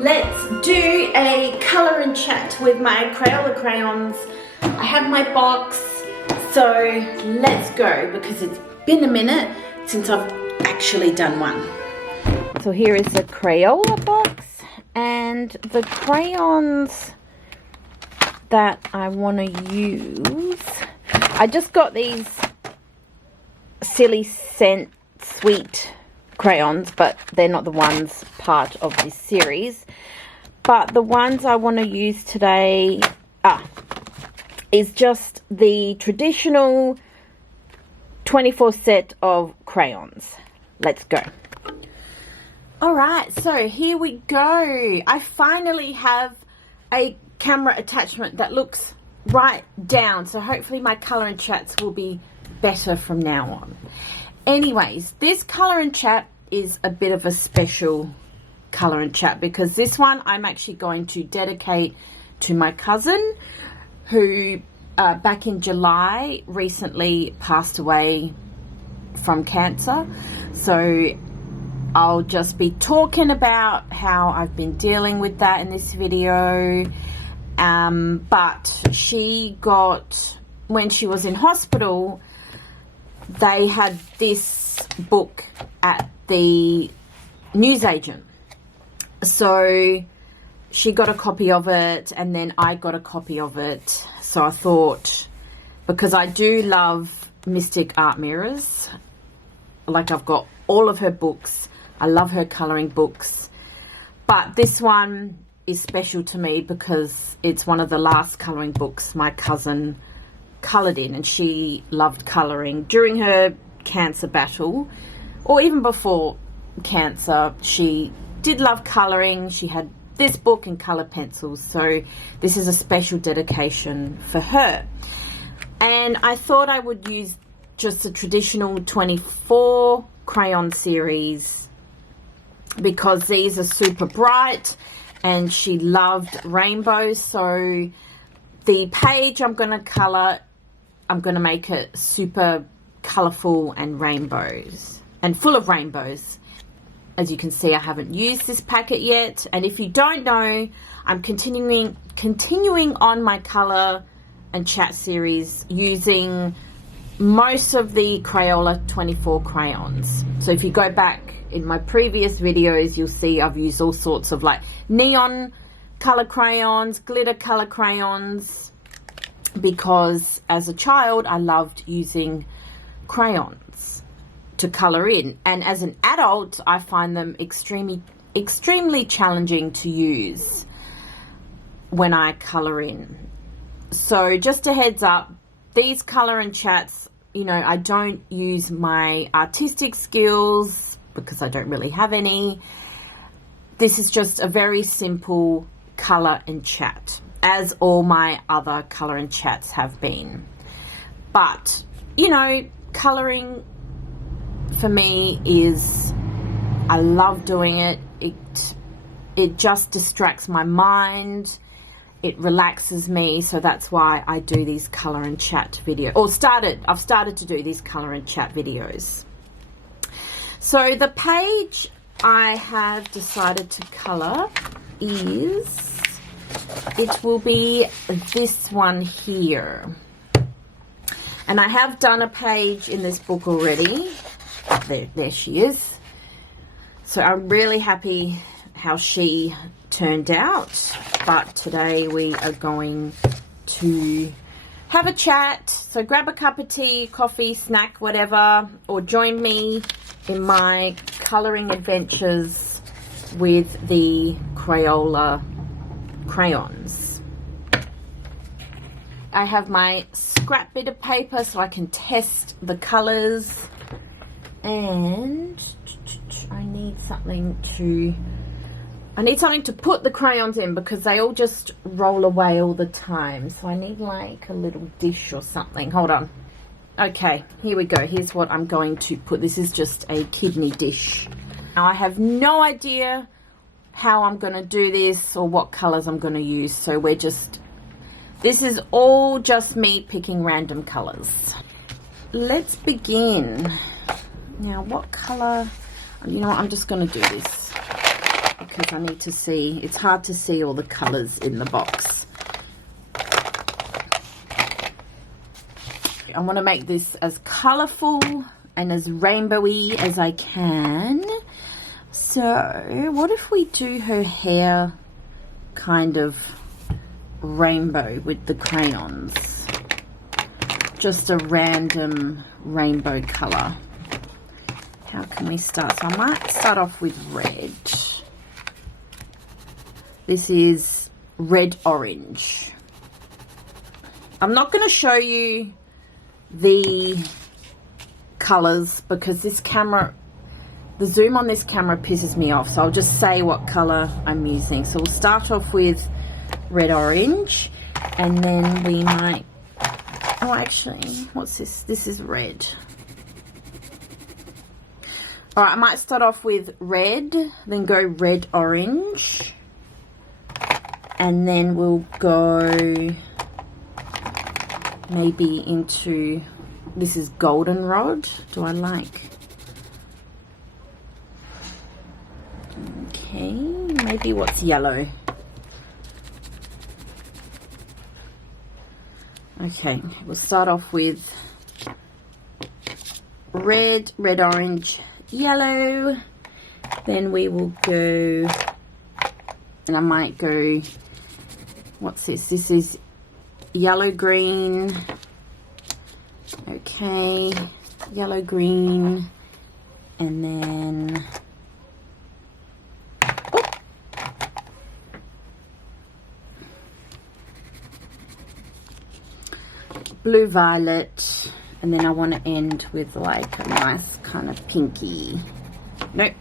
Let's do a color and chat with my Crayola crayons. I have my box, so let's go because it's been a minute since I've actually done one. So here is the Crayola box and the crayons that I want to use. I just got these Silly Scent Sweet crayons, but they're not the ones part of this series. But the ones I want to use today is just the traditional 24 set of crayons. Let's go. Alright, so here we go. I finally have a camera attachment that looks right down, so hopefully my color and chats will be better from now on. Anyways, this color and chat is a bit of a special color and chat because this one I'm actually going to dedicate to my cousin who back in July recently passed away from cancer. So I'll just be talking about how I've been dealing with that in this video. But she got, when she was in hospital, they had this book at the newsagent. So she got a copy of it and then I got a copy of it. So I thought, because I do love Mystic Art Mirrors, like I've got all of her books. I love her colouring books. But this one is special to me because it's one of the last colouring books my cousin coloured in, and she loved colouring during her cancer battle, or even before cancer. She did love colouring. She had this book and colour pencils, so this is a special dedication for her. And I thought I would use just a traditional 24 crayon series because these are super bright and she loved rainbows. So the page I'm going to colour, I'm going to make it super colourful and rainbows and full of rainbows. As you can see, I haven't used this packet yet. And if you don't know, I'm continuing on my colour and chat series using most of the Crayola 24 crayons. So if you go back in my previous videos, you'll see I've used all sorts of like neon colour crayons, glitter colour crayons, because as a child I loved using crayons to colour in, and as an adult I find them extremely challenging to use when I colour in. So just a heads up, these colour and chats, you know, I don't use my artistic skills because I don't really have any. This is just a very simple colour and chat, as all my other colour and chats have been. But, you know, colouring for me is, I love doing it. It just distracts my mind. It relaxes me, so that's why I do these colour and chat videos. I've started to do these colour and chat videos. So the page I have decided to colour it will be this one here. And I have done a page in this book already. There she is. So I'm really happy how she turned out. But today we are going to have a chat. So grab a cup of tea, coffee, snack, whatever, or join me in my colouring adventures with the Crayola crayons. I have my scrap bit of paper so I can test the colours, and I need something to put the crayons in because they all just roll away all the time. So I need like a little dish or something. Hold on. Okay, here we go. Here's what I'm going to put. This is just a kidney dish. Now I have no idea how I'm going to do this or what colours I'm going to use. So this is all just me picking random colours. Let's begin. Now what colour, you know what, I'm just going to do this because because I need to see. It's hard to see all the colours in the box. I want to make this as colourful and as rainbowy as I can. So what if we do her hair kind of rainbow with the crayons? Just a random rainbow colour. How can we start? So I might start off with red. This is red orange. I'm not going to show you the colors because this camera, the zoom on this camera pisses me off, so I'll just say what color I'm using. So we'll start off with red orange, and then we might, oh actually, what's this? This is red. All right, I might start off with red, then go red orange, and then we'll go maybe into, this is goldenrod. Do I like? Okay, maybe what's yellow? Okay, we'll start off with red, red, orange, yellow. Then we will go, and I might go, what's this? This is yellow green. Okay, yellow green, and then blue violet, and then I want to end with like a nice kind of pinky. Nope,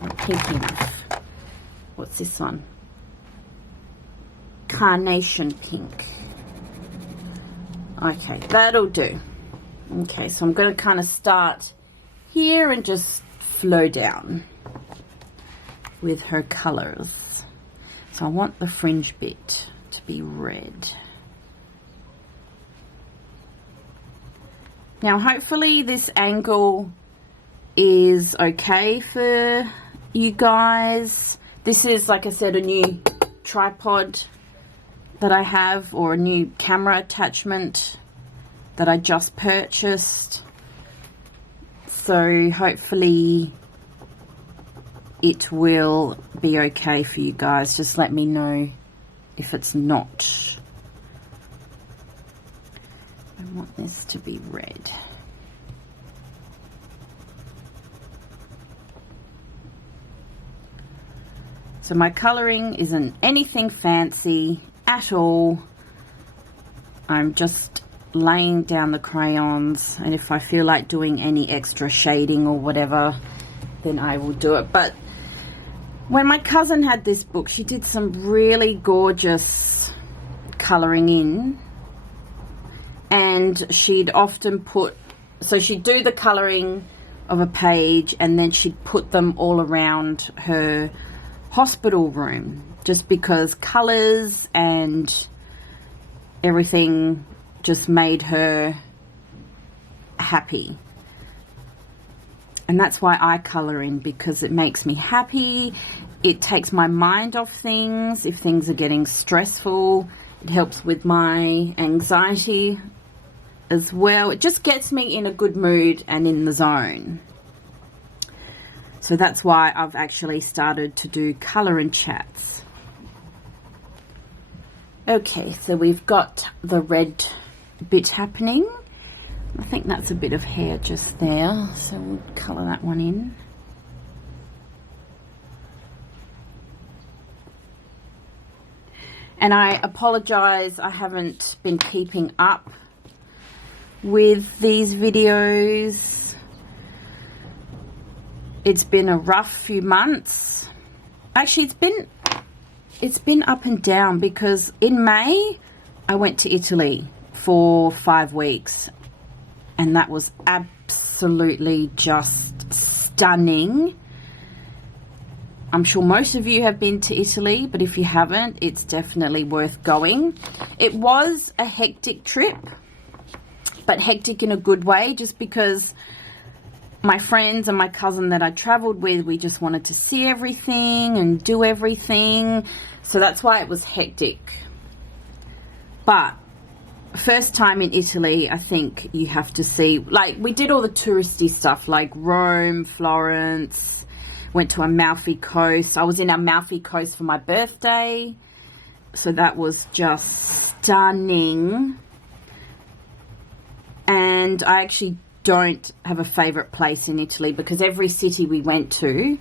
not pink enough. What's this one? Carnation pink. Okay, that'll do. Okay, so I'm going to kind of start here and just flow down with her colors. So I want the fringe bit to be red. Now hopefully this angle is okay for you guys. This is, like I said, a new tripod that I have, or a new camera attachment that I just purchased. So hopefully it will be okay for you guys. Just let me know if it's not. I want this to be red. So my colouring isn't anything fancy at all. I'm just laying down the crayons, and if I feel like doing any extra shading or whatever, then I will do it. But when my cousin had this book, she did some really gorgeous colouring in, and she'd often put, so she'd do the colouring of a page and then she'd put them all around her hospital room, just because colours and everything just made her happy. And that's why I colour in, because it makes me happy. It takes my mind off things. If things are getting stressful, it helps with my anxiety as well. It just gets me in a good mood and in the zone. So that's why I've actually started to do colour and chats. Okay, so we've got the red bit happening. I think that's a bit of hair just there, so we'll colour that one in. And I apologise, I haven't been keeping up with these videos. It's been a rough few months. Actually, it's been up and down, because in May I went to Italy for 5 weeks, and that was absolutely just stunning. I'm sure most of you have been to Italy, but if you haven't, it's definitely worth going. It was a hectic trip, but hectic in a good way, just because my friends and my cousin that I traveled with, we just wanted to see everything and do everything. So that's why it was hectic. But first time in Italy, I think you have to see, like, we did all the touristy stuff like Rome, Florence, went to Amalfi Coast. I was in Amalfi Coast for my birthday. So that was just stunning. And I actually don't have a favorite place in Italy because every city we went to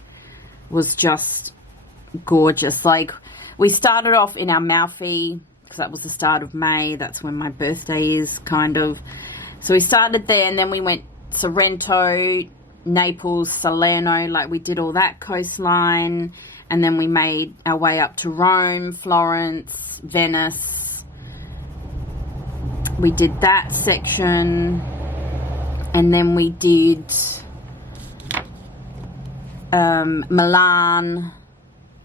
was just gorgeous. Like, we started off in Amalfi because that was the start of May. That's when my birthday is, kind of. So we started there, and then we went Sorrento, Naples, Salerno. Like, we did all that coastline, and then we made our way up to Rome, Florence, Venice. We did that section, and then we did Milan,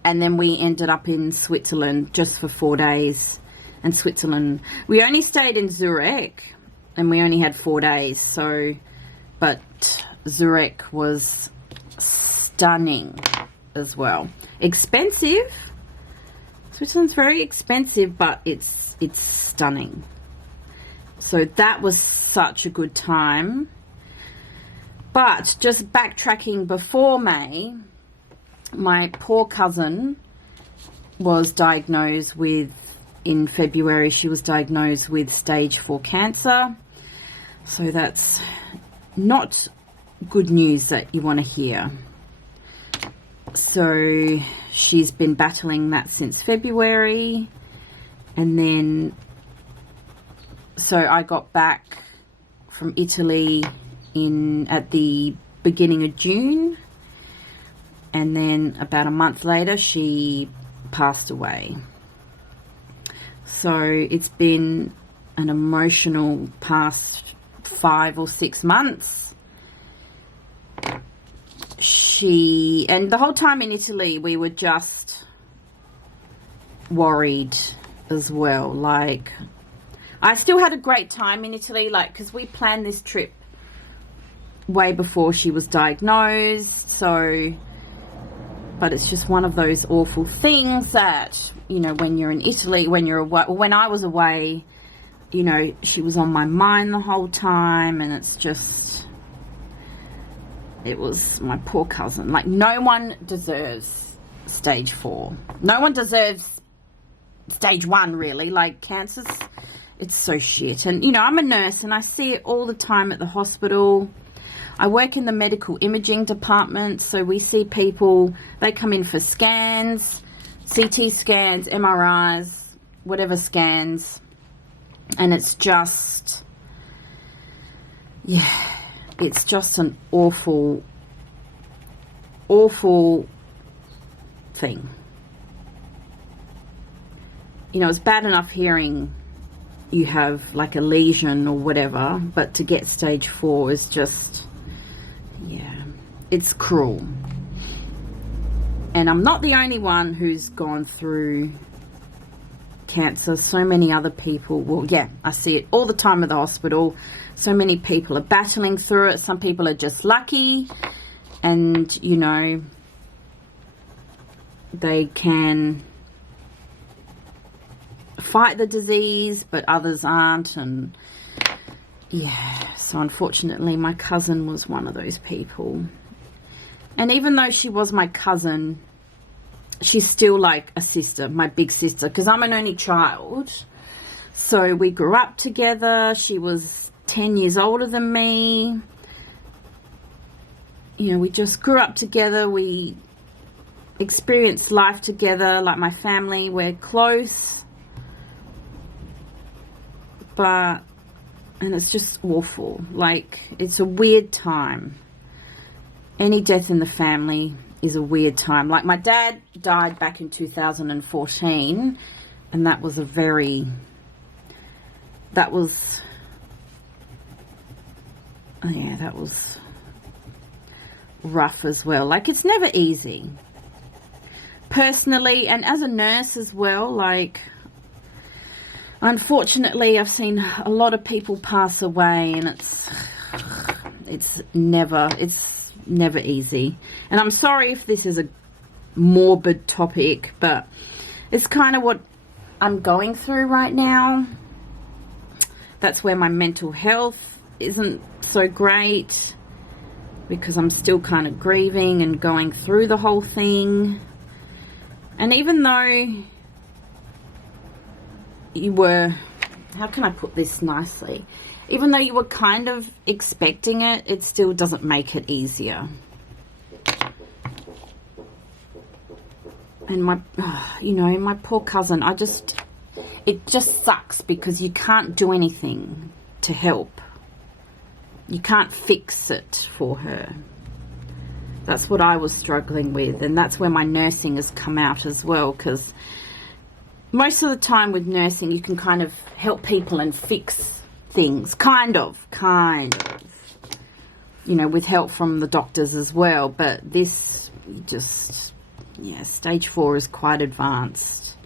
and then we ended up in Switzerland just for 4 days. And Switzerland, we only stayed in Zurich, and we only had 4 days. So, but Zurich was stunning as well. Expensive. Switzerland's very expensive, but it's stunning. So that was such a good time. But just backtracking before May, my poor cousin was diagnosed with, in February, she was diagnosed with stage 4 cancer. So that's not good news that you want to hear. So she's been battling that since February. And then, so I got back from Italy at the beginning of June, and then about a month later she passed away. So it's been an emotional past 5 or 6 months. And the whole time in Italy we were just worried as well. Like, I still had a great time in Italy, like, because we planned this trip way before she was diagnosed. So, but it's just one of those awful things that, you know, when you're in Italy, when you're away, when I was away, you know, she was on my mind the whole time, and it's just, it was my poor cousin. Like, no one deserves stage 4. No one deserves stage 1, really. Like, cancer's, it's so shit. And, you know, I'm a nurse and I see it all the time at the hospital. I work in the medical imaging department, so we see people, they come in for scans, CT scans, MRIs, whatever scans, and it's just, yeah, it's just an awful, awful thing. You know, it's bad enough hearing you have like a lesion or whatever, but to get stage 4 is just, yeah, it's cruel. And I'm not the only one who's gone through cancer. So many other people, well, yeah, I see it all the time at the hospital. So many people are battling through it. Some people are just lucky and, you know, they can fight the disease, but others aren't. And yeah, so unfortunately my cousin was one of those people. And even though she was my cousin, she's still like a sister, my big sister, because I'm an only child. So we grew up together. She was 10 years older than me. You know, we just grew up together. We experienced life together, like my family. We're close. But, and it's just awful. Like, it's a weird time. Any death in the family is a weird time. Like, my dad died back in 2014, and that was a very, that was rough as well. Like, it's never easy. Personally, and as a nurse as well, like, unfortunately, I've seen a lot of people pass away, and It's never easy. And I'm sorry if this is a morbid topic, but it's kind of what I'm going through right now. That's where my mental health isn't so great, because I'm still kind of grieving and going through the whole thing. And even though you were, how can I put this nicely? Even though you were kind of expecting it, it still doesn't make it easier. And my, you know, my poor cousin, it just sucks because you can't do anything to help. You can't fix it for her. That's what I was struggling with, and that's where my nursing has come out as well, because most of the time with nursing you can kind of help people and fix things, kind of, you know, with help from the doctors as well. But this just, yeah, stage 4 is quite advanced.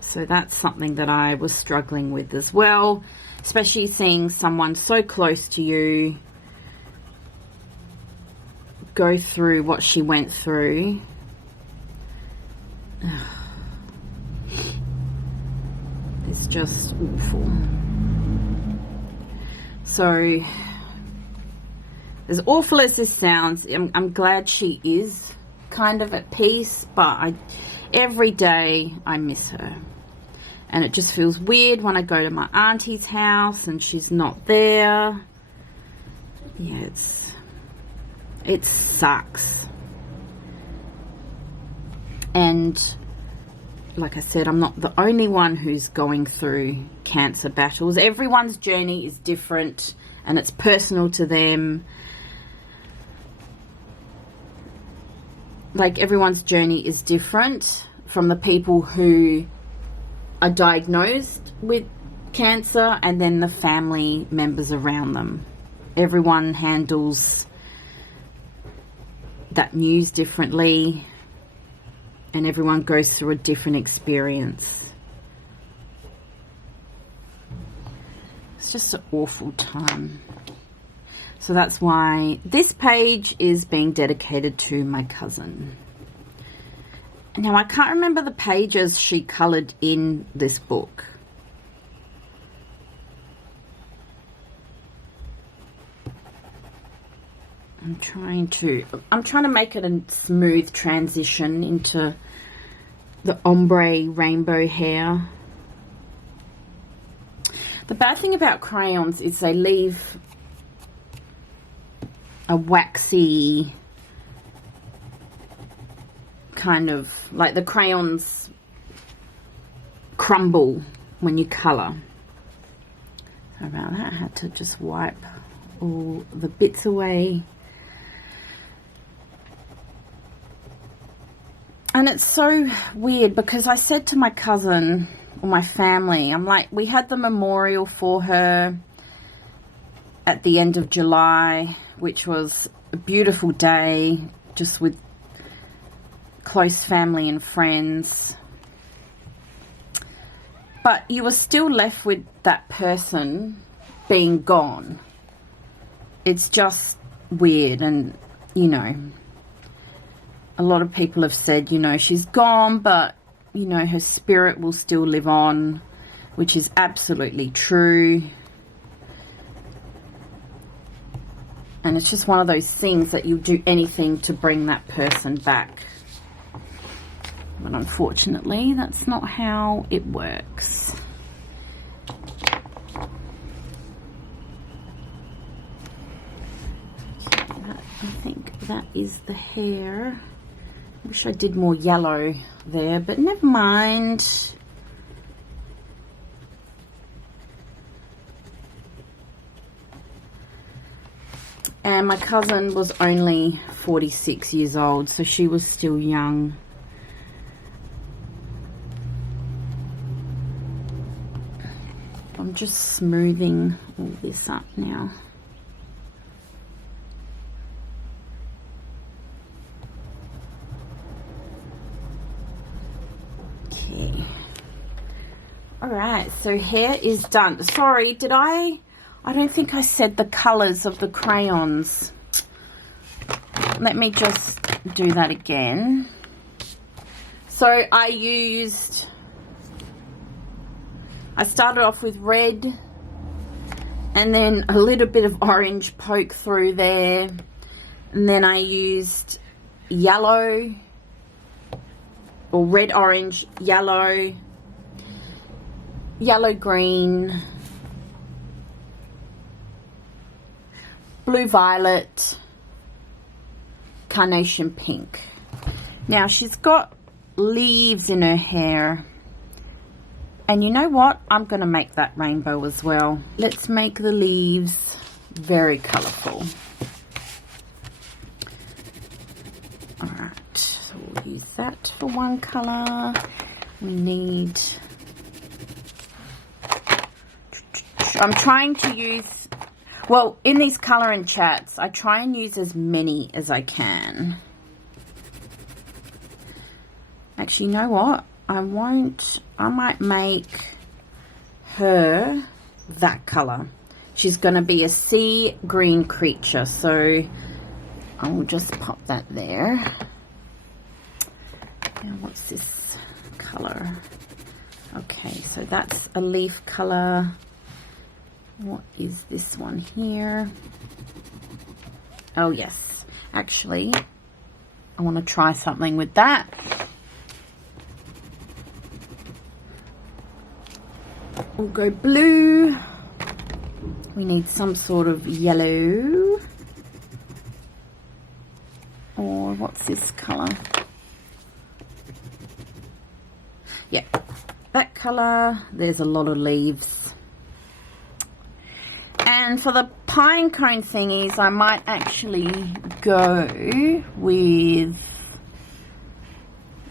So that's something that I was struggling with as well, especially seeing someone so close to you go through what she went through. It's just awful. So, as awful as this sounds, I'm glad she is kind of at peace, but every day I miss her. And it just feels weird when I go to my auntie's house and she's not there. Yeah, it sucks. And like I said, I'm not the only one who's going through cancer battles. Everyone's journey is different and it's personal to them. Like, everyone's journey is different from the people who are diagnosed with cancer and then the family members around them. Everyone handles that news differently, and everyone goes through a different experience. It's just an awful time. So that's why this page is being dedicated to my cousin. Now, I can't remember the pages she coloured in this book. I'm trying to make it a smooth transition into the ombre rainbow hair. The bad thing about crayons is they leave a waxy kind of, like, the crayons crumble when you colour. Sorry about that, I had to just wipe all the bits away. And it's so weird because I said to my cousin, or my family, I'm like, we had the memorial for her at the end of July, which was a beautiful day, just with close family and friends. But you were still left with that person being gone. It's just weird. And, you know, a lot of people have said, you know, she's gone, but, you know, her spirit will still live on, which is absolutely true. And it's just one of those things that you'll do anything to bring that person back. But unfortunately, that's not how it works. I think that is the hair. Wish I did more yellow there, but never mind. And my cousin was only 46 years old, so she was still young. I'm just smoothing all this up now. Okay. Alright, so hair is done. Sorry, did I don't think I said the colours of the crayons. Let me just do that again. So I started off with red and then a little bit of orange poke through there. And then I used yellow, or red, orange, yellow, yellow, green, blue, violet, carnation pink. Now she's got leaves in her hair, and you know what? I'm going to make that rainbow as well. Let's make the leaves very colourful. Alright, so we'll use that for one colour. We need... I'm trying to use... Well, in these colouring chats, I try and use as many as I can. Actually, you know what? I might make her that colour. She's going to be a sea green creature, so I will just pop that there. Now, what's this colour? Okay, so that's a leaf colour. What is this one here? Oh, yes. Actually, I want to try something with that. We'll go blue. We need some sort of yellow. Or what's this colour? Yeah, that colour. There's a lot of leaves. And for the pine cone thingies, I might actually go with...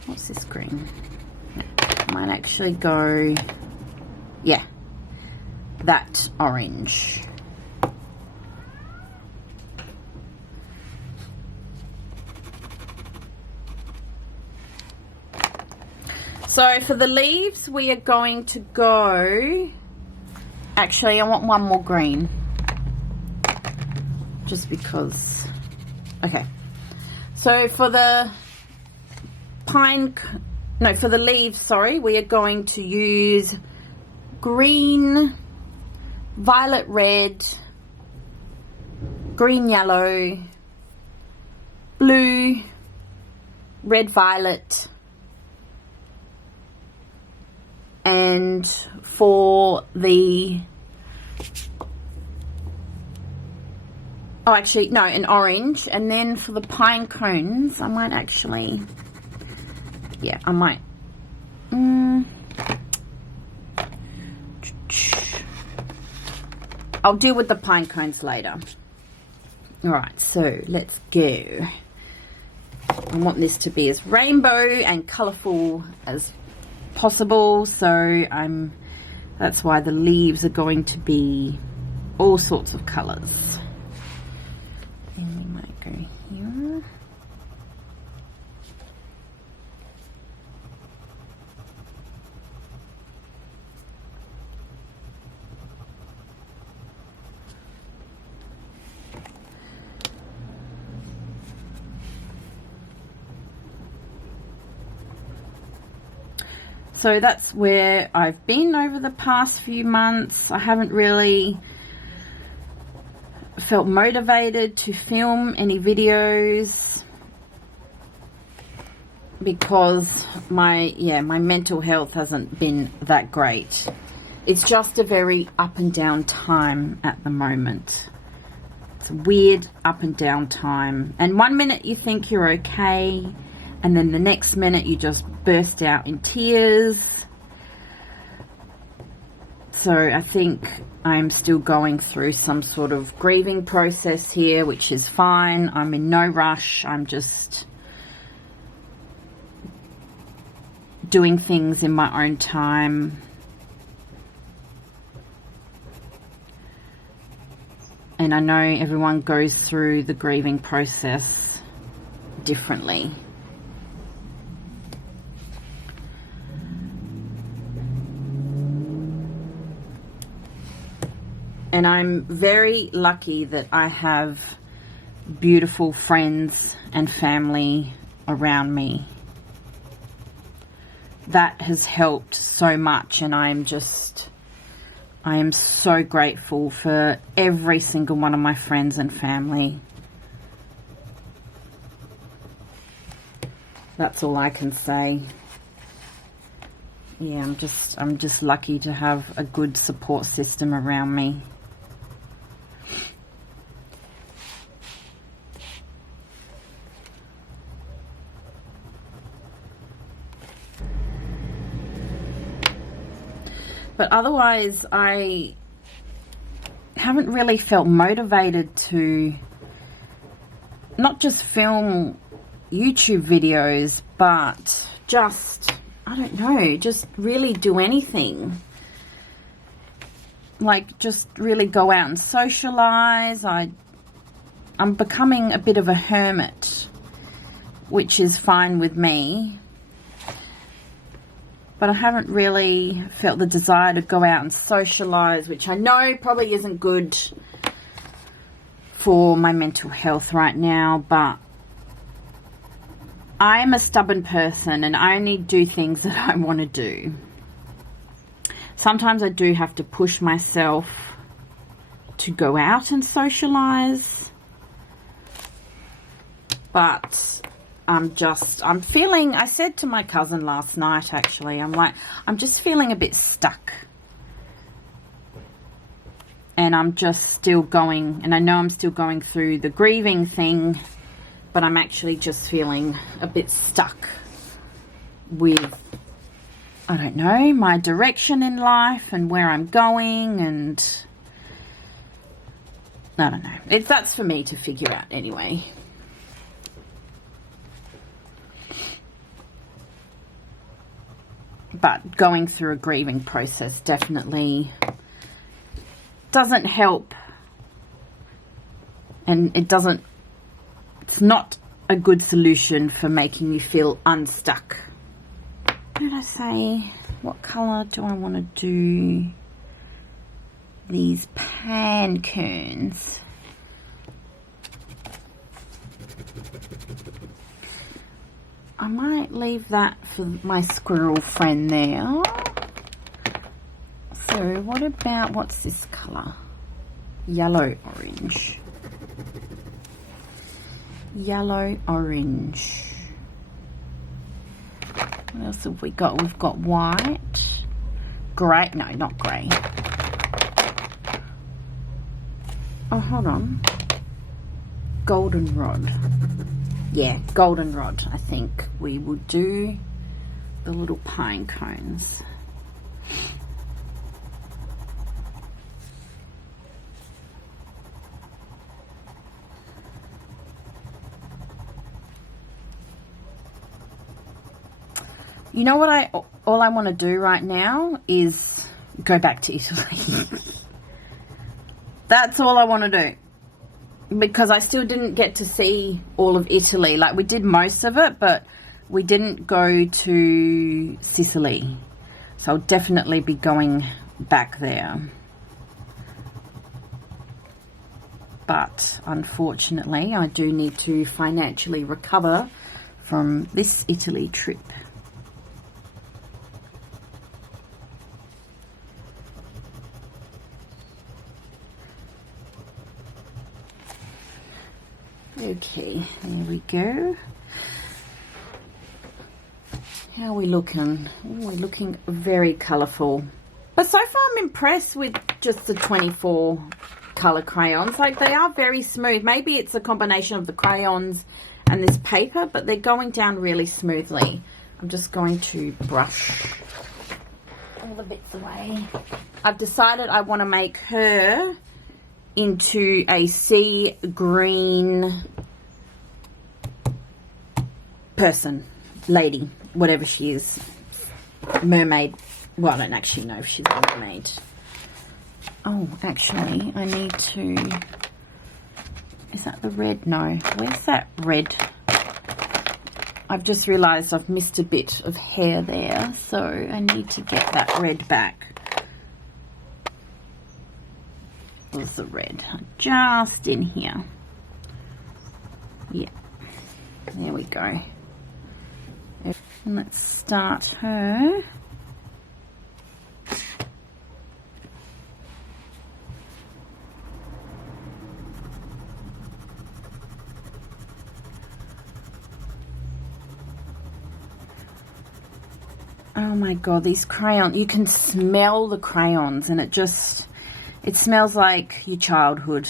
What's this green? I might actually go... Yeah, that orange. So for the leaves, we are going to go... Actually, I want one more green. Just because... Okay. So for the for the leaves, sorry, we are going to use... green, violet red, green yellow, blue, red violet, and for the... Oh, actually, no, an orange. And then for the pine cones, I might actually... Yeah, I might... I'll deal with the pine cones later. Alright, so let's go. I want this to be as rainbow and colourful as possible, so that's why the leaves are going to be all sorts of colours. Then we might go here. So that's where I've been over the past few months. I haven't really felt motivated to film any videos because my mental health hasn't been that great. It's just a very up and down time at the moment. It's a weird up and down time. And one minute you think you're okay, and then the next minute you just burst out in tears. So I think I'm still going through some sort of grieving process here, which is fine. I'm in no rush. I'm just doing things in my own time. And I know everyone goes through the grieving process differently. And I'm very lucky that I have beautiful friends and family around me. That has helped so much, and I am so grateful for every single one of my friends and family. That's all I can say. Yeah, I'm just lucky to have a good support system around me. But otherwise, I haven't really felt motivated to not just film YouTube videos, but just, I don't know, just really do anything. Like, just really go out and socialize. I'm becoming a bit of a hermit, which is fine with me. But I haven't really felt the desire to go out and socialize, which I know probably isn't good for my mental health right now, but I'm a stubborn person and I only do things that I want to do. Sometimes I do have to push myself to go out and socialize, but I'm feeling, I said to my cousin last night actually, I'm just feeling a bit stuck. And I'm just still going, and I know I'm still going through the grieving thing, but I'm actually just feeling a bit stuck with, I don't know, my direction in life and where I'm going, and I don't know. That's for me to figure out anyway. But going through a grieving process definitely doesn't help, and it's not a good solution for making you feel unstuck. What did I say? What colour do I want to do these pan cones? I might leave that for my squirrel friend there. So what about, what's this colour? Yellow orange. Yellow orange. What else have we got? We've got white. Grey. No, not grey. Oh, hold on. Goldenrod. Yeah, goldenrod. I think we will do the little pine cones. You know what all I want to do right now is go back to Italy. That's all I want to do. Because I still didn't get to see all of Italy. Like, we did most of it, but we didn't go to Sicily. So I'll definitely be going back there. But unfortunately, I do need to financially recover from this Italy trip. Okay, there we go. How are we looking? Oh, we're looking very colourful. But so far I'm impressed with just the 24 colour crayons. Like, they are very smooth. Maybe it's a combination of the crayons and this paper, but they're going down really smoothly. I'm just going to brush all the bits away. I've decided I want to make her into a sea green person, lady, whatever she is. Mermaid. Well, I don't actually know if she's a mermaid. Oh, actually, I need to... Is that the red? No. Where's that red? I've just realised I've missed a bit of hair there, so I need to get that red back. was the red? Just in here. Yeah, there we go. And let's start her. Oh my god, these crayons, you can smell the crayons and it smells like your childhood.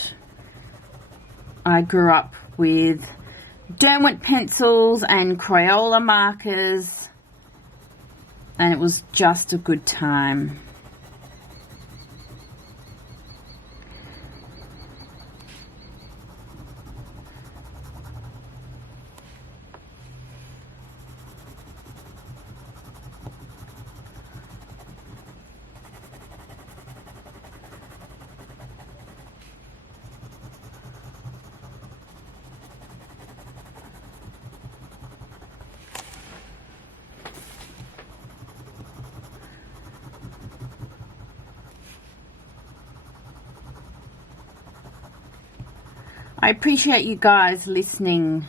I grew up with Derwent pencils and Crayola markers and it was just a good time. I appreciate you guys listening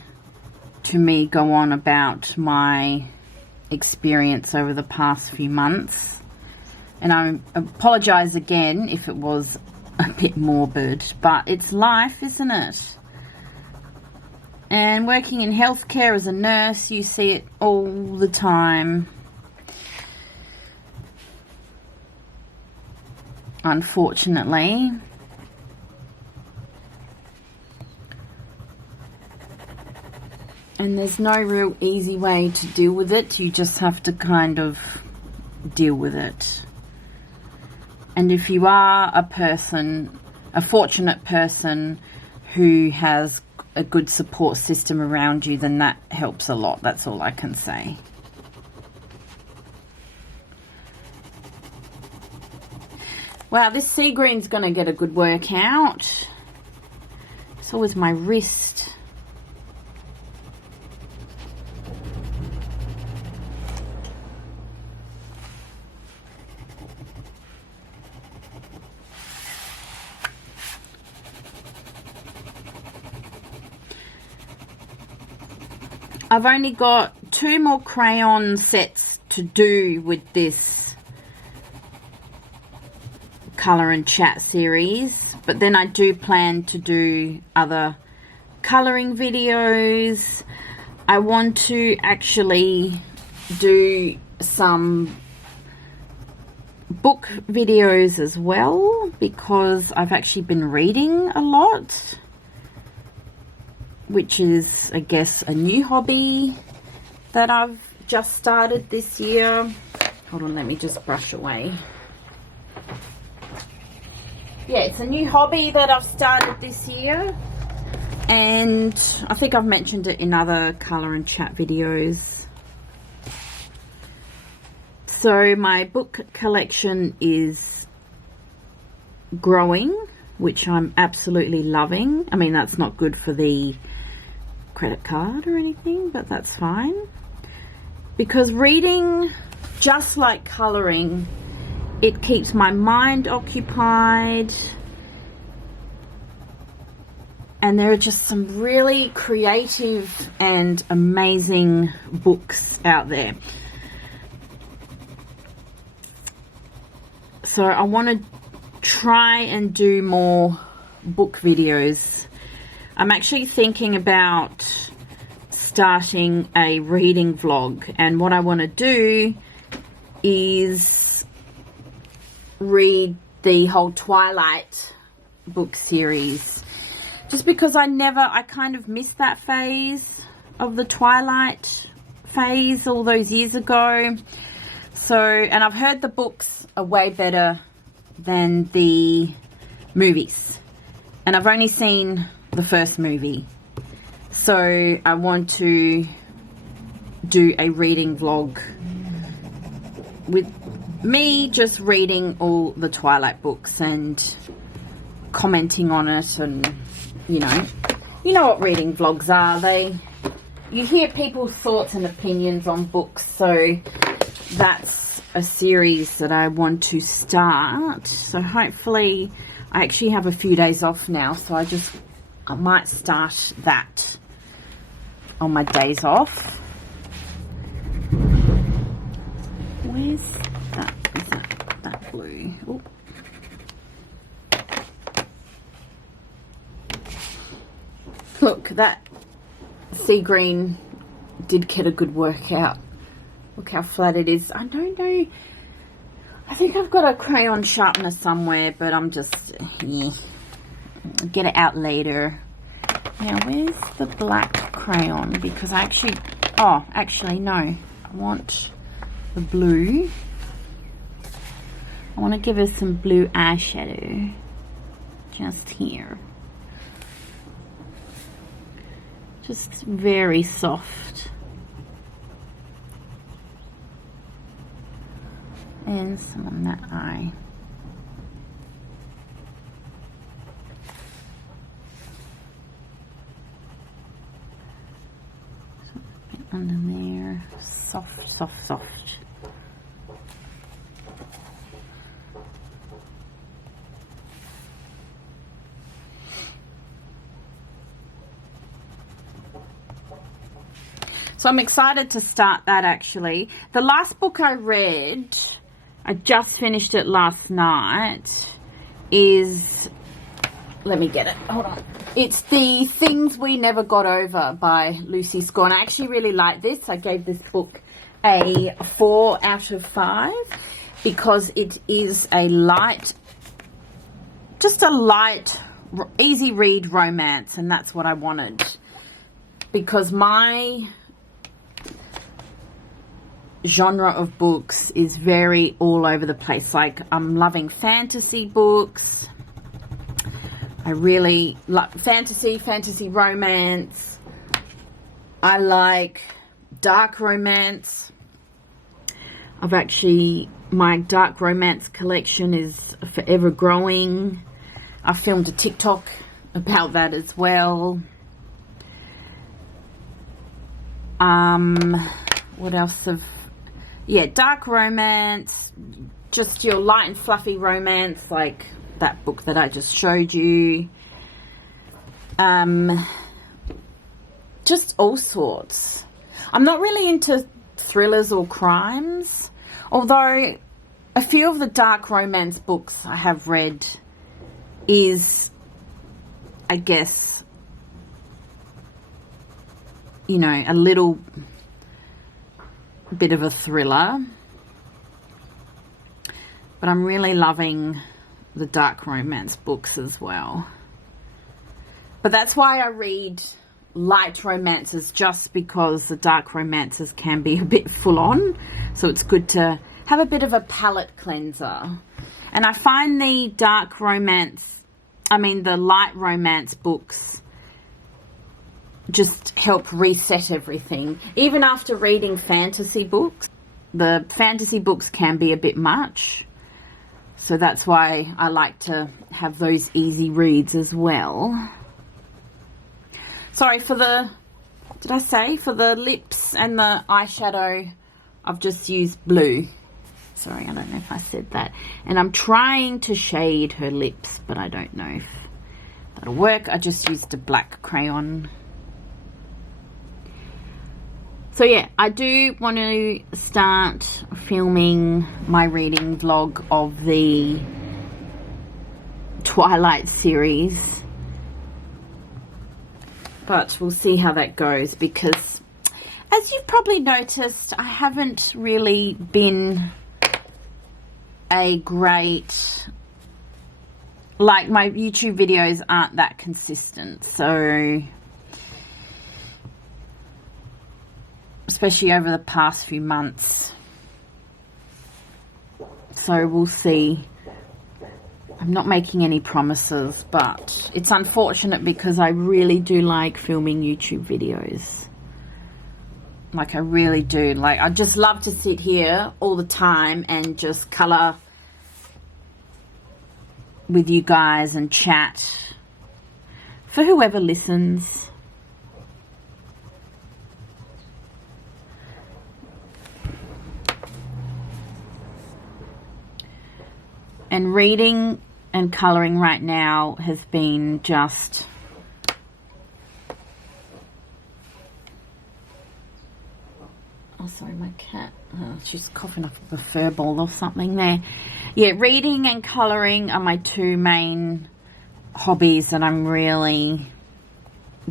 to me go on about my experience over the past few months. And I apologize again if it was a bit morbid, but it's life, isn't it? And working in healthcare as a nurse, you see it all the time. Unfortunately. And there's no real easy way to deal with it. You just have to kind of deal with it. And if you are a fortunate person who has a good support system around you, then that helps a lot. That's all I can say. Wow, this sea green's going to get a good workout. So is my wrist. I've only got 2 more crayon sets to do with this colour and chat series, but then I do plan to do other colouring videos. I want to actually do some book videos as well, because I've actually been reading a lot, which is, I guess, a new hobby that I've just started this year. Hold on, let me just brush away. Yeah, it's a new hobby that I've started this year, and I think I've mentioned it in other colour and chat videos. So my book collection is growing, which I'm absolutely loving. I mean, that's not good for the credit card or anything, but that's fine, because reading, just like colouring, it keeps my mind occupied, and there are just some really creative and amazing books out there. So I want to try and do more book videos. I'm actually thinking about starting a reading vlog, and what I want to do is read the whole Twilight book series, just because I kind of missed that phase of the Twilight phase all those years ago. So, and I've heard the books are way better than the movies, and I've only seen the first movie, so I want to do a reading vlog with me just reading all the Twilight books and commenting on it, and you know what reading vlogs are. You hear people's thoughts and opinions on books, so that's a series that I want to start. So hopefully I actually have a few days off now, so I might start that on my days off. Where's that? Is that blue? Ooh. Look, that sea green did get a good workout. Look how flat it is. I don't know. I think I've got a crayon sharpener somewhere, but I'm just, yeah. I'll get it out later. Now, where's the black crayon? Because I actually, no. I want the blue. I want to give her some blue eyeshadow. Just here. Just very soft. And some on that eye. So a bit under there. Soft, soft, soft. So I'm excited to start that actually. The last book I read, I just finished it last night, is, let me get it, hold on. It's The Things We Never Got Over by Lucy Scorn. I actually really like this. I gave this book a 4 out of 5 because it is a light, just a light, easy read romance, and that's what I wanted. Because my genre of books is very all over the place. Like, I'm loving fantasy books. I really like fantasy romance. I like dark romance. My dark romance collection is forever growing. I filmed a TikTok about that as well. What else dark romance, just your light and fluffy romance, like that book that I just showed you. Just all sorts. I'm not really into thrillers or crimes, although a few of the dark romance books I have read is, I guess, you know, a little bit of a thriller, but I'm really loving the dark romance books as well. But that's why I read light romances, just because the dark romances can be a bit full on, so it's good to have a bit of a palette cleanser. And I find the light romance books just help reset everything. Even after reading fantasy books, the fantasy books can be a bit much, so that's why I like to have those easy reads as well. Sorry, for the lips and the eyeshadow, I've just used blue. Sorry, I don't know if I said that. And I'm trying to shade her lips, but I don't know if that'll work. I just used a black crayon. So yeah, I do want to start filming my reading vlog of the Twilight series. But we'll see how that goes, because as you've probably noticed, I haven't really been a great, like, my YouTube videos aren't that consistent, so especially over the past few months. So we'll see. I'm not making any promises, but it's unfortunate because I really do like filming YouTube videos. Like, I really do. Like, I just love to sit here all the time and just colour with you guys and chat for whoever listens. And reading and colouring right now has been just... Oh, sorry, my cat. Oh, she's coughing up a fur ball or something there. Yeah, reading and colouring are my two main hobbies that I'm really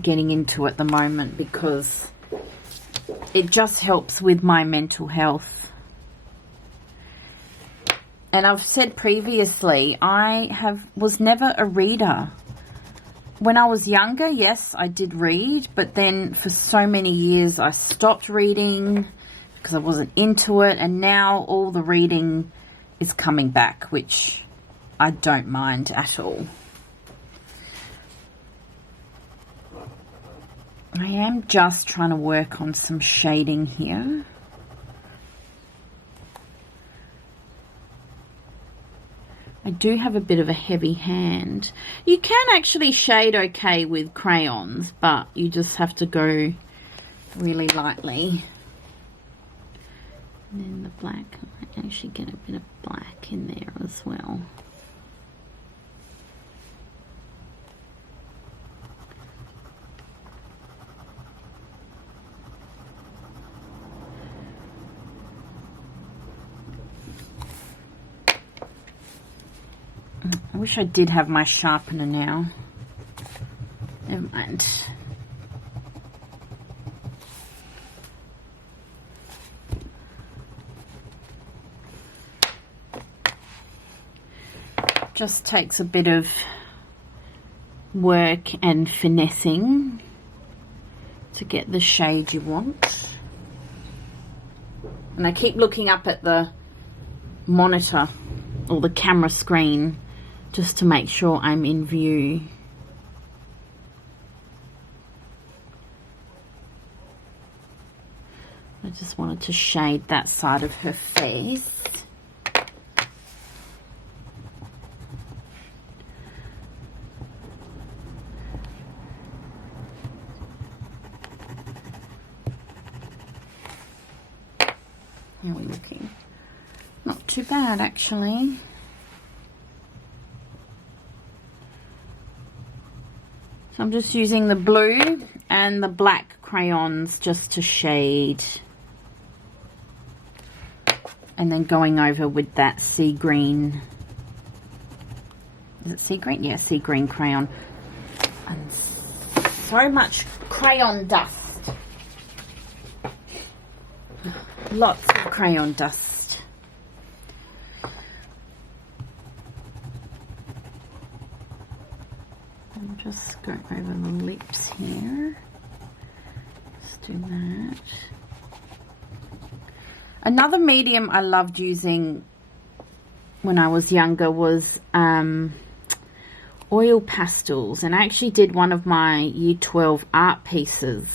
getting into at the moment, because it just helps with my mental health. And I've said previously, I was never a reader. When I was younger, yes, I did read, but then for so many years I stopped reading because I wasn't into it, and now all the reading is coming back, which I don't mind at all. I am just trying to work on some shading here. I do have a bit of a heavy hand. You can actually shade okay with crayons, but you just have to go really lightly. And then the black, I might actually get a bit of black in there as well. I wish I did have my sharpener now. Never mind. Just takes a bit of work and finessing to get the shade you want. And I keep looking up at the monitor or the camera screen just to make sure I'm in view. I just wanted to shade that side of her face. How are we looking? Not too bad, actually. So I'm just using the blue and the black crayons just to shade. And then going over with that sea green. Is it sea green? Yeah, sea green crayon. And so much crayon dust. Lots of crayon dust. I'll just go over the lips here. Just do that. Another medium I loved using when I was younger was oil pastels, and I actually did one of my Year 12 art pieces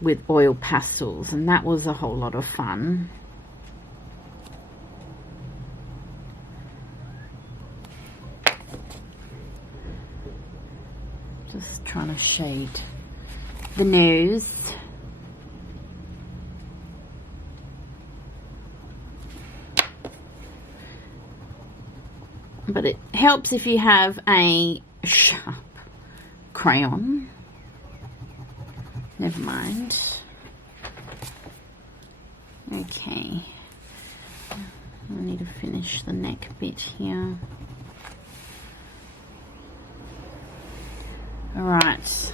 with oil pastels, and that was a whole lot of fun. Just trying to shade the nose. But it helps if you have a sharp crayon. Never mind. Okay. I need to finish the neck bit here. All right. Just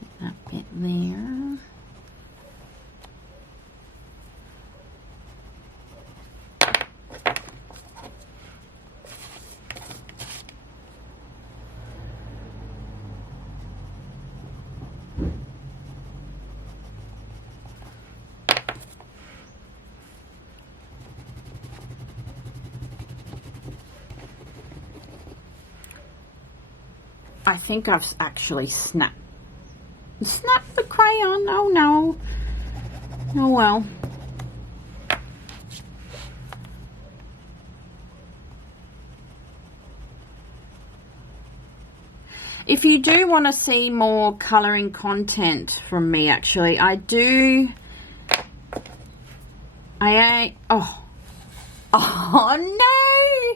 put that bit there. I think I've actually snapped the crayon. Oh no. Oh well. If you do want to see more colouring content from me, actually, oh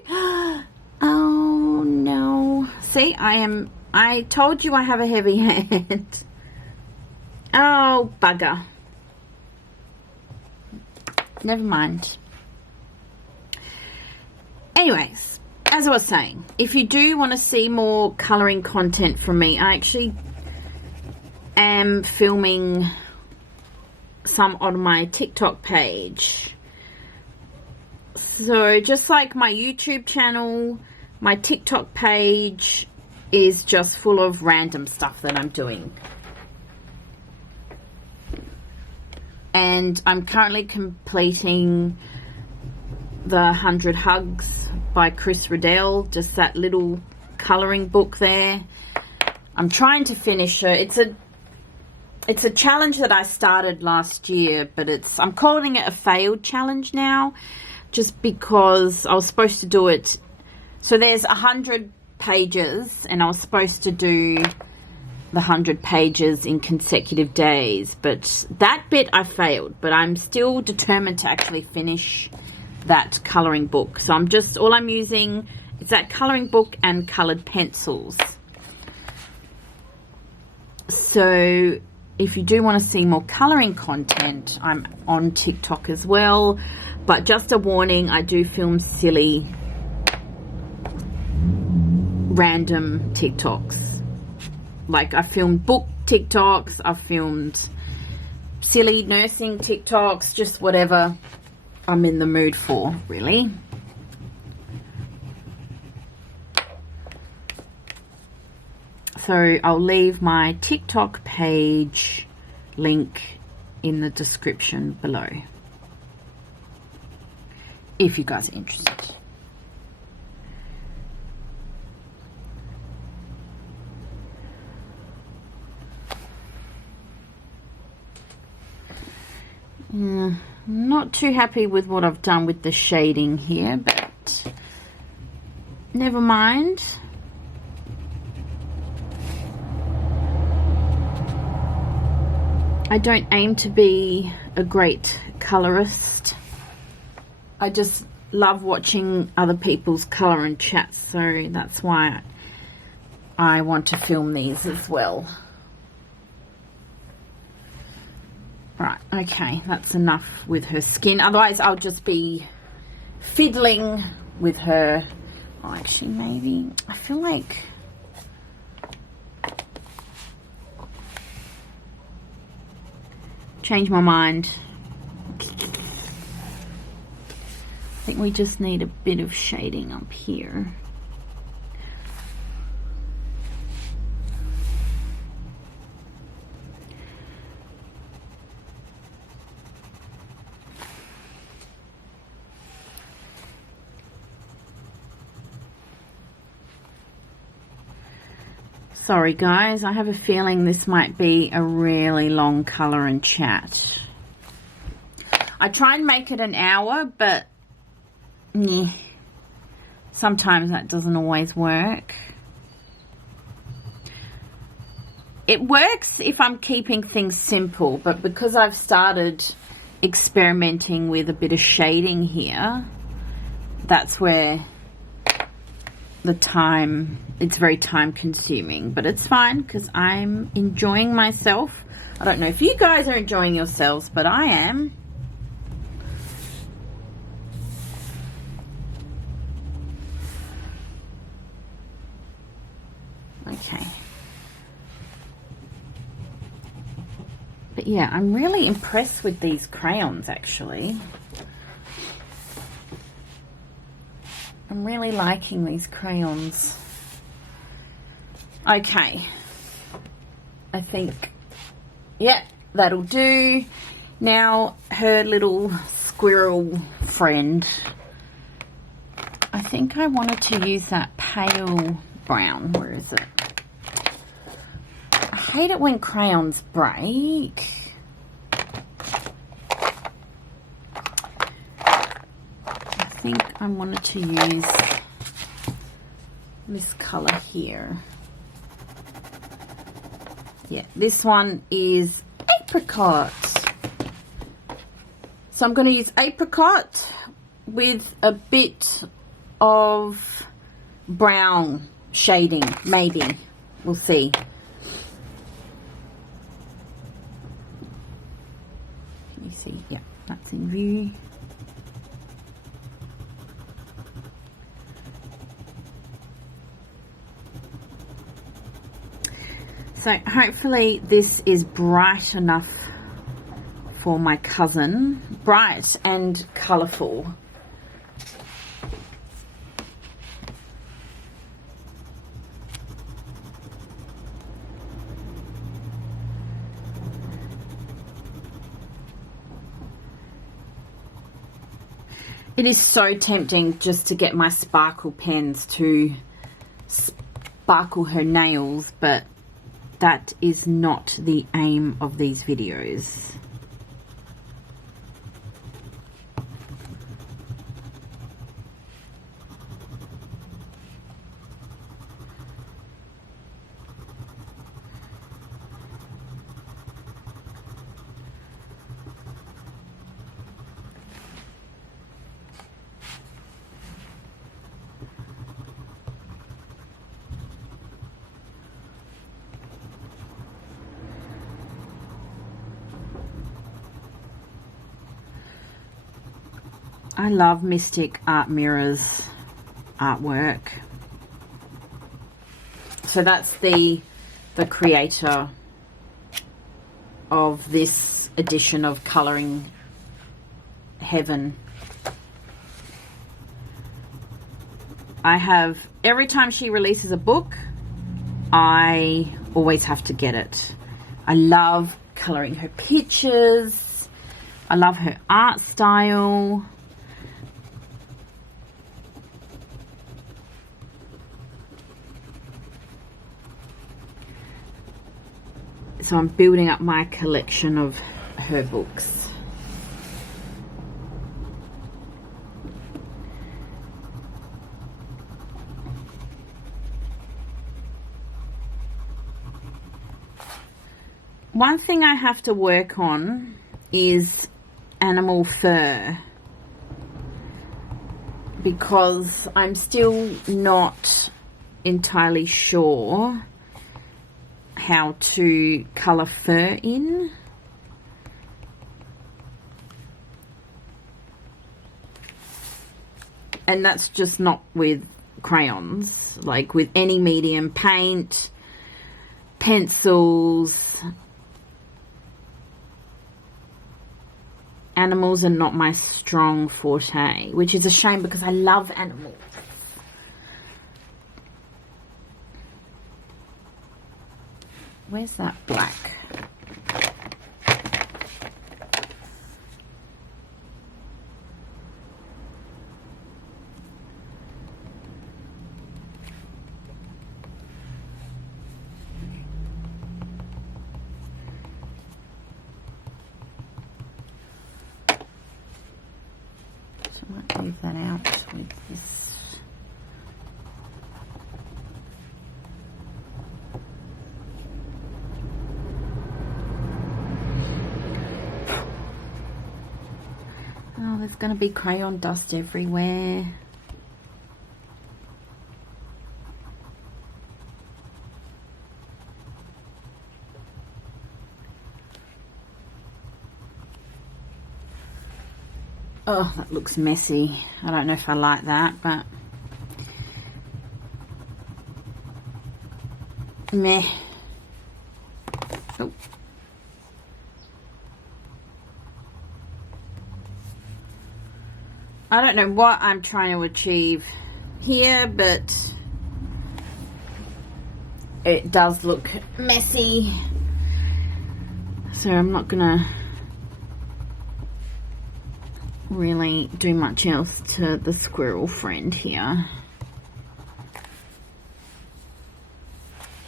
no, oh no, see, I told you I have a heavy hand. Oh bugger, never mind. Anyways, as I was saying, if you do want to see more colouring content from me, I actually am filming some on my TikTok page. So just like my YouTube channel, my TikTok page is just full of random stuff that I'm doing. And I'm currently completing the 100 Hugs by Chris Riddell, just that little colouring book there. I'm trying to finish it. It's a challenge that I started last year, but I'm calling it a failed challenge now, just because I was supposed to do it. So there's 100 pages, and I was supposed to do the 100 pages in consecutive days, but that bit I failed. But I'm still determined to actually finish that colouring book. So all I'm using is that colouring book and coloured pencils. So if you do want to see more colouring content, I'm on TikTok as well. But just a warning, I do film silly random TikToks. Like I filmed book TikToks, I've filmed silly nursing TikToks, just whatever I'm in the mood for, really. So I'll leave my TikTok page link in the description below if you guys are interested. Not too happy with what I've done with the shading here, but never mind. I don't aim to be a great colorist. I just love watching other people's color and chats, so that's why I want to film these as well. Right, okay, that's enough with her skin. Otherwise, I'll just be fiddling with her. Oh, actually, maybe, I feel like change my mind. I think we just need a bit of shading up here. Sorry guys, I have a feeling this might be a really long color and chat. I try and make it an hour, but yeah, sometimes that doesn't always work. It works if I'm keeping things simple, but because I've started experimenting with a bit of shading here, that's where it's very time consuming, but it's fine because I'm enjoying myself. I don't know if you guys are enjoying yourselves, but I am. Okay. But yeah, I'm really impressed with these crayons actually. I'm really liking these crayons. Okay. I think, yeah, that'll do. Now, her little squirrel friend. I think I wanted to use that pale brown. Where is it? I hate it when crayons break. I think I wanted to use this color here. Yeah, this one is apricot. So I'm going to use apricot with a bit of brown shading, maybe. We'll see. Can you see? Yeah, that's in view. So hopefully this is bright enough for my cousin. Bright and colourful. It is so tempting just to get my sparkle pens to sparkle her nails, but that is not the aim of these videos. I love Mystic Art Mirror's artwork. So that's the creator of this edition of Colouring Heaven. I have, every time she releases a book, I always have to get it. I love colouring her pictures. I love her art style. So I'm building up my collection of her books. One thing I have to work on is animal fur, because I'm still not entirely sure how to colour fur in. And that's just not with crayons, like with any medium, paint, pencils. Animals are not my strong forte, which is a shame because I love animals. Where's that black? So I might leave that out with this. Oh, there's going to be crayon dust everywhere. Oh, that looks messy. I don't know if I like that, but meh. Oh. I don't know what I'm trying to achieve here, but it does look messy. So I'm not gonna really do much else to the squirrel friend here.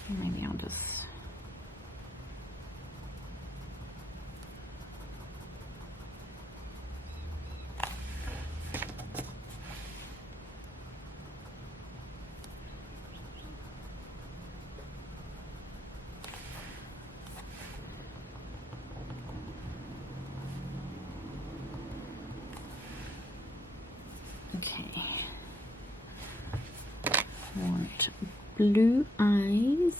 Maybe I'll just... Okay. Want blue eyes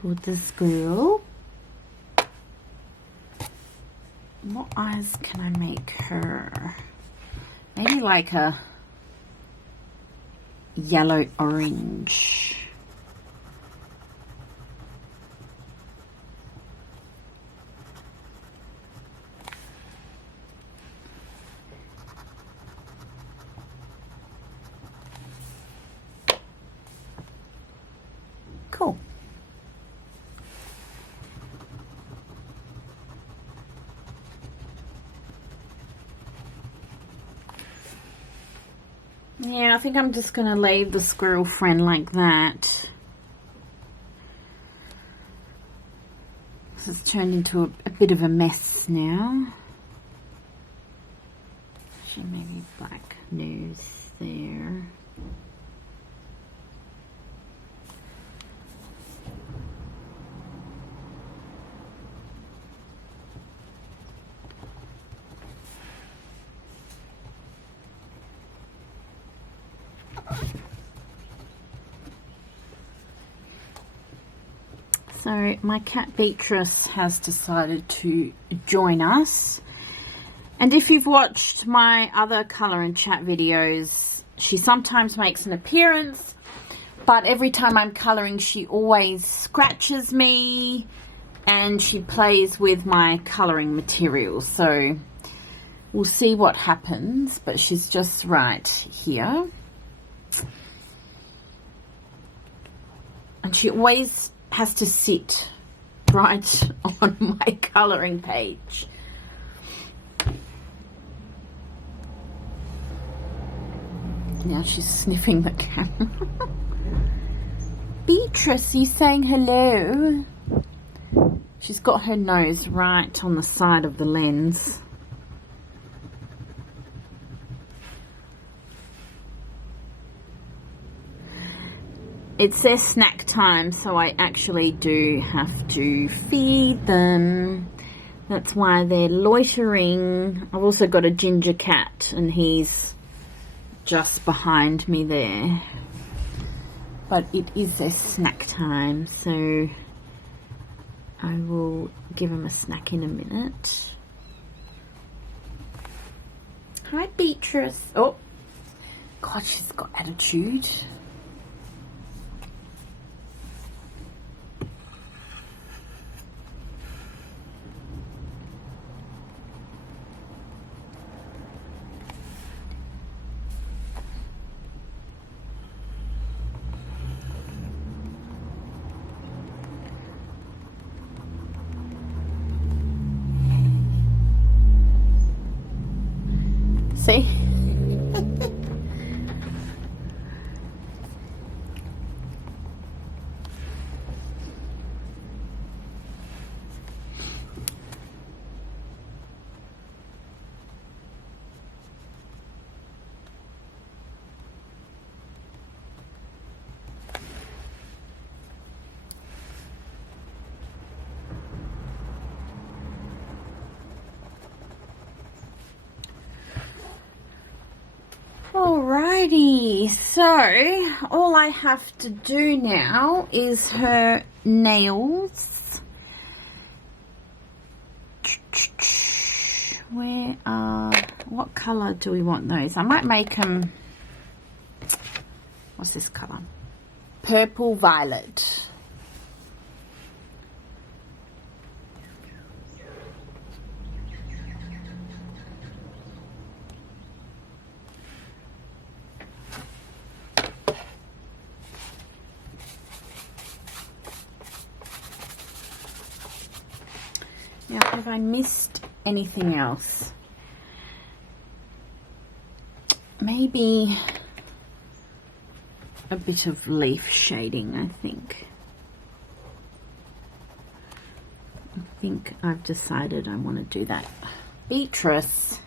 for this girl. What eyes can I make her? Maybe like a yellow orange. Cool. Yeah, I think I'm just going to leave the squirrel friend like that. This has turned into a bit of a mess now. Actually, maybe black nose there. So my cat Beatrice has decided to join us, and if you've watched my other colour and chat videos, she sometimes makes an appearance, but every time I'm colouring she always scratches me and she plays with my colouring materials, so we'll see what happens. But she's just right here, and she always has to sit right on my colouring page. Now she's sniffing the camera. Beatrice, you saying hello? She's got her nose right on the side of the lens. It's their snack time, so I actually do have to feed them. That's why they're loitering. I've also got a ginger cat, and he's just behind me there. But it is their snack time, so I will give them a snack in a minute. Hi, Beatrice. Oh, God, she's got attitude. See? Alrighty, so all I have to do now is her nails. What colour do we want those? I might make them, what's this colour? Purple violet. Now, have I missed anything else? Maybe a bit of leaf shading, I think. I think I've decided I want to do that. Beatrice.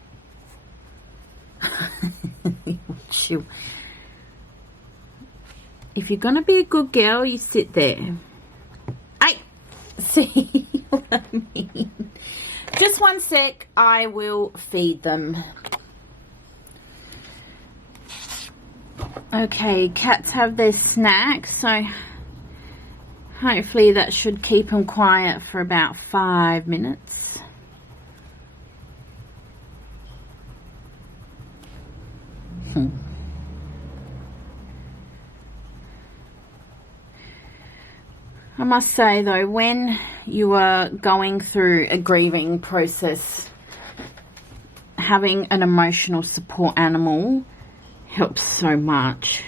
If you're going to be a good girl, you sit there. See what I mean? Just one sec, I will feed them. Okay, cats have their snacks, so hopefully that should keep them quiet for about 5 minutes. I must say though, when you are going through a grieving process, having an emotional support animal helps so much.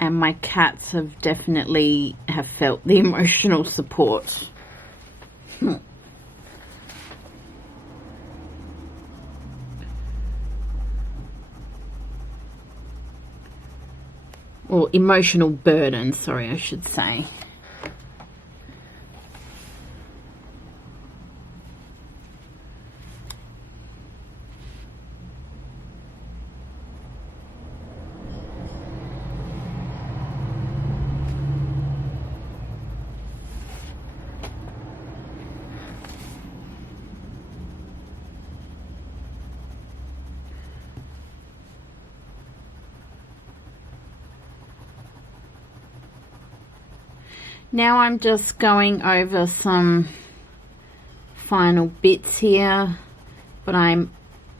And my cats have definitely felt the emotional support. Or emotional burden, sorry, I should say. Now I'm just going over some final bits here, but I'm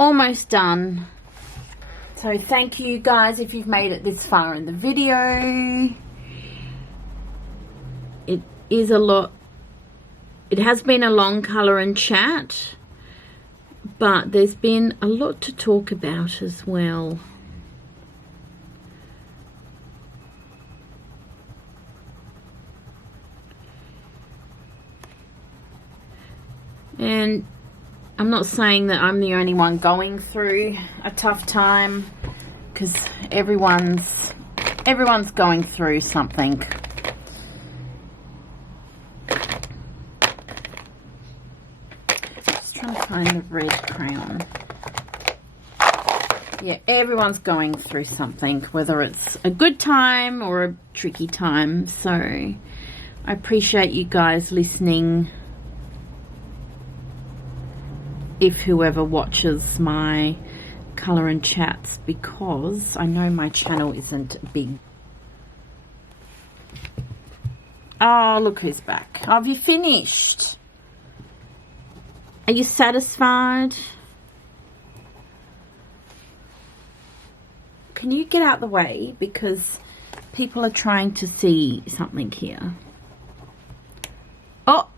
almost done. So thank you guys if you've made it this far in the video. It is a lot. It has been a long colour and chat, but there's been a lot to talk about as well. And I'm not saying that I'm the only one going through a tough time, because everyone's going through something. Just trying to find the red crayon. Yeah, everyone's going through something, whether it's a good time or a tricky time. So I appreciate you guys listening. If whoever watches my colour and chats, because I know my channel isn't big. Oh, look who's back. Have you finished? Are you satisfied? Can you get out the way, because people are trying to see something here. Oh!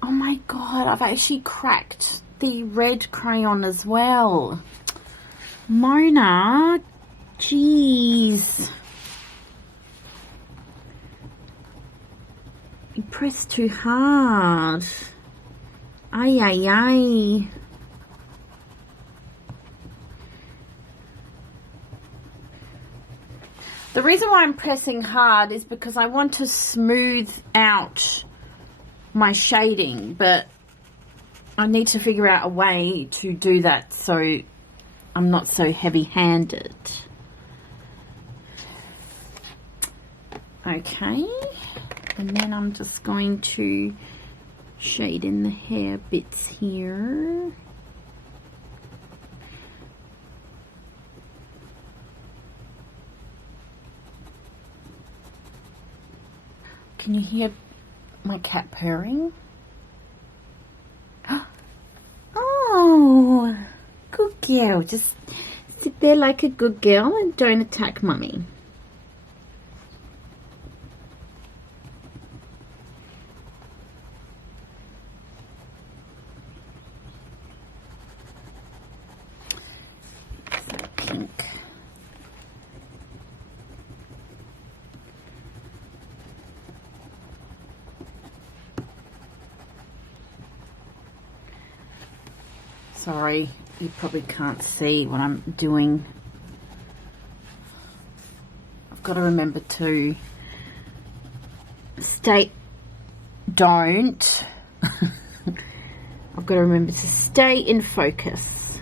Oh my god, I've actually cracked the red crayon as well. Mona, jeez. You pressed too hard. Ay, ay, ay. The reason why I'm pressing hard is because I want to smooth out my shading, but I need to figure out a way to do that so I'm not so heavy-handed. Okay, and then I'm just going to shade in the hair bits here. Can you hear my cat purring? Oh, good girl. Just sit there like a good girl and don't attack mummy. So pink. Sorry, you probably can't see what I'm doing. I've got to remember to don't. I've got to remember to stay in focus.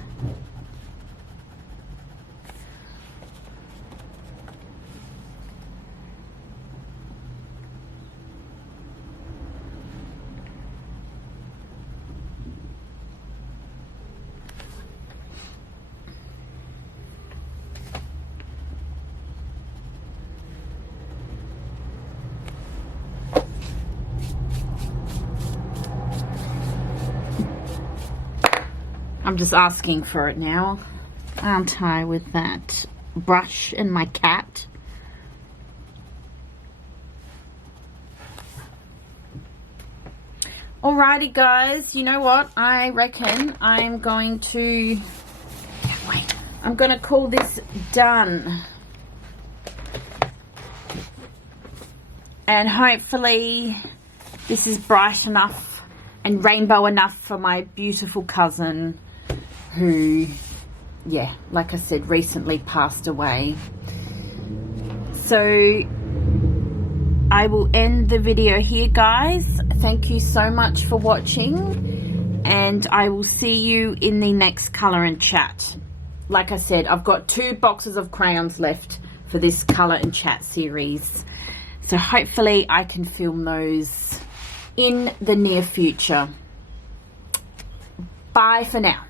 I'm just asking for it now, aren't I, with that brush and my cat. Alrighty guys, you know what? I reckon I'm going to call this done. And hopefully this is bright enough and rainbow enough for my beautiful cousin who, yeah, like I said, recently passed away. So I will end the video here, guys. Thank you so much for watching, and I will see you in the next color and chat. Like I said, I've got 2 boxes of crayons left for this color and chat series, so hopefully I can film those in the near future. Bye for now.